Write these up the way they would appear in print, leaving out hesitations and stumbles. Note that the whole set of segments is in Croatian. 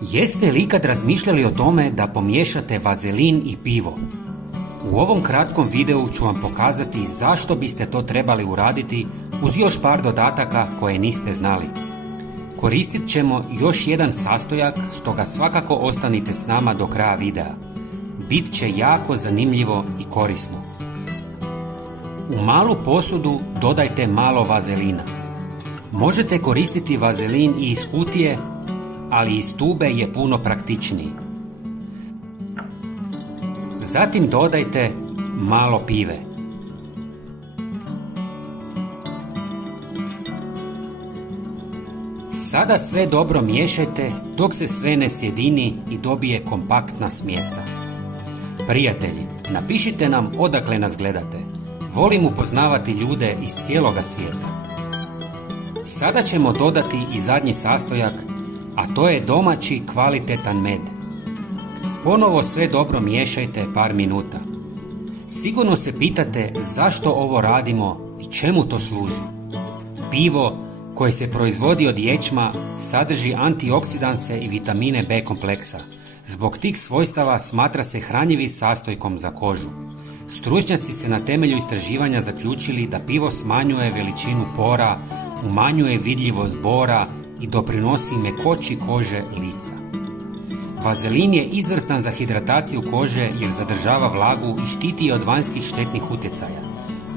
Jeste li ikad razmišljali o tome da pomiješate vazelin i pivo? U ovom kratkom videu ću vam pokazati zašto biste to trebali uraditi uz još par dodataka koje niste znali. Koristit ćemo još jedan sastojak, stoga svakako ostanite s nama do kraja videa. Bit će jako zanimljivo i korisno. U malu posudu dodajte malo vazelina. Možete koristiti vazelin i iz kutije, ali iz tube je puno praktičniji. Zatim dodajte malo pive. Sada sve dobro miješajte dok se sve ne sjedini i dobije kompaktna smjesa. Prijatelji, napišite nam odakle nas gledate. Volim upoznavati ljude iz cijeloga svijeta. Sada ćemo dodati i zadnji sastojak, a to je domaći kvalitetan med. Ponovo sve dobro miješajte par minuta. Sigurno se pitate zašto ovo radimo i čemu to služi. Pivo koje se proizvodi od ječma sadrži antioksidanse i vitamine B kompleksa. Zbog tih svojstava smatra se hranjivim sastojkom za kožu. Stručnjaci se na temelju istraživanja zaključili da pivo smanjuje veličinu pora, umanjuje vidljivost bora i doprinosi mekoći kože lica. Vazelin je izvrstan za hidrataciju kože jer zadržava vlagu i štiti je od vanjskih štetnih utjecaja.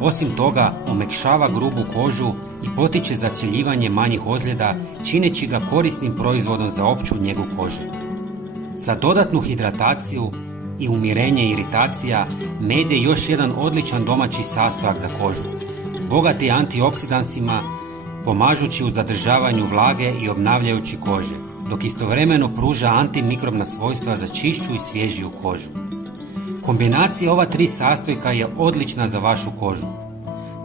Osim toga, omekšava grubu kožu i potiče zacjeljivanje manjih ozljeda, čineći ga korisnim proizvodom za opću njegu kože. Za dodatnu hidrataciju i umirenje iritacija, med je još jedan odličan domaći sastojak za kožu. Bogat je antioksidansima, pomažući u zadržavanju vlage i obnavljajući kože, dok istovremeno pruža antimikrobna svojstva za čišću i svježiju kožu. Kombinacija ova tri sastojka je odlična za vašu kožu.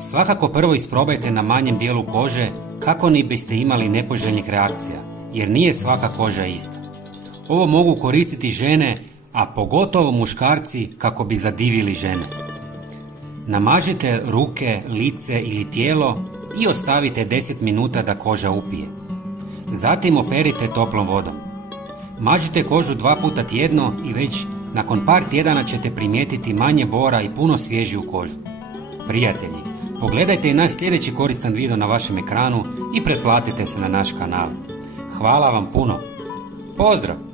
Svakako prvo isprobajte na manjem dijelu kože kako ne biste imali nepoželjnih reakcija, jer nije svaka koža ista. Ovo mogu koristiti žene, a pogotovo muškarci kako bi zadivili žene. Namažite ruke, lice ili tijelo i ostavite 10 minuta da koža upije. Zatim operite toplom vodom. Mažite kožu 2 puta tjedno i već nakon par tjedana ćete primijetiti manje bora i puno svježiju kožu. Prijatelji, pogledajte i naš sljedeći koristan video na vašem ekranu i pretplatite se na naš kanal. Hvala vam puno. Pozdrav!